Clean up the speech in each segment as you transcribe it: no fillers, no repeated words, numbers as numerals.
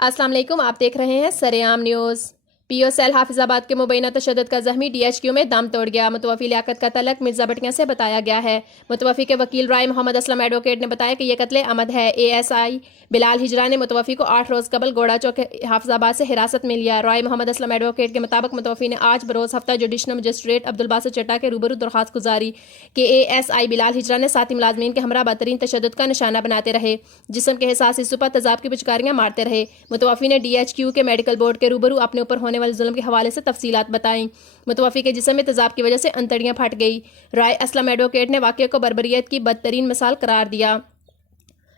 अस्सलाम वालेकुम, आप देख रहे हैं सरेआम न्यूज़। पीओ सेल हाफिजाबाद के मुबैना तशद्दुद का जख्मी डीएचक्यू में दम तोड़ गया। मुतवफ़ी लियाकत का तलक मिर्जा बटिया से बताया गया है। मुतवफ़ी के वकील राय मोहम्मद असलम एडवोकेट ने बताया कि यह कत्ले अमद है। एएसआई बिलाल हिजरा ने मुतवफ़ी को 8 रोज़ कबल गोड़ा चौक हाफिजाबाद से हिरासत में लिया। राय मोहम्मद असलम एडवोकेट के मुताबिक मुतवफ़ी ने आज बरोज़ हफ्ता जुडिशनल मजिस्ट्रेट अब्दुल बासित चट्टा के रूबरू दरख्वास्त गुजारी कि एएसआई बिलाल हिजरा ने साथी मुलाजमीन के हमरा बदतरीन तशद्दुद का निशाना बनाते रहे, जिस्म के हिसास हिस्सों पर तेजाब की पिचकारियां मारते रहे। मुतवफ़ी ने डीएचक्यू के मेडिकल बोर्ड के रूबरू अपने ऊपर होने वाले जुल्म के हवाले से तफसीलात बताई। मुतवफ़ी के जिस्म में तेजाब की वजह से अंतड़ियां फट गई। राय असलम एडवोकेट ने वाक़े को बर्बरियत की बदतरीन मिसाल करार दिया।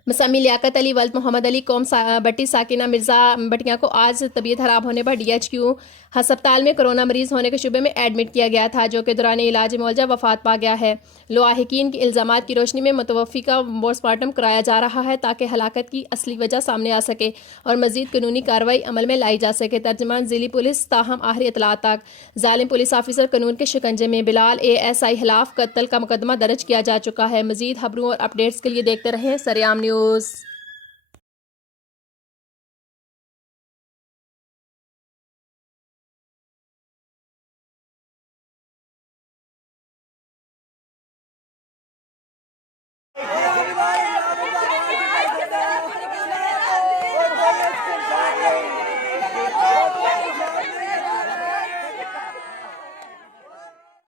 मसमी लियाकत अली वल्द मोहम्मद अली कौम बट्टी साकिना मिर्जा बटिया को आज तबीयत खराब होने पर डीएचक्यू हस्पताल में कोरोना मरीज होने के शुबे में एडमिट किया गया था, जो कि दौरान इलाज मौलजा वफात पा गया है। लवाहिकीन के इल्ज़ामात की रोशनी में मुतवफ़ी का पोस्टमार्टम कराया जा रहा है ताकि हलाकत की असली वजह सामने आ सके और मजीद कानूनी कार्रवाई अमल में लाई जा सके। तर्जमान जिली पुलिस ताहम आखिरी इतलात तक जालिम पुलिस ऑफिसर कानून के शिकंजे में। बिलाल एएसआई खिलाफ कत्ल का मुकदमा दर्ज किया जा चुका है। मजीद खबरों और अपडेट्स के लिए देखते रहें सरेआम न्यूज़।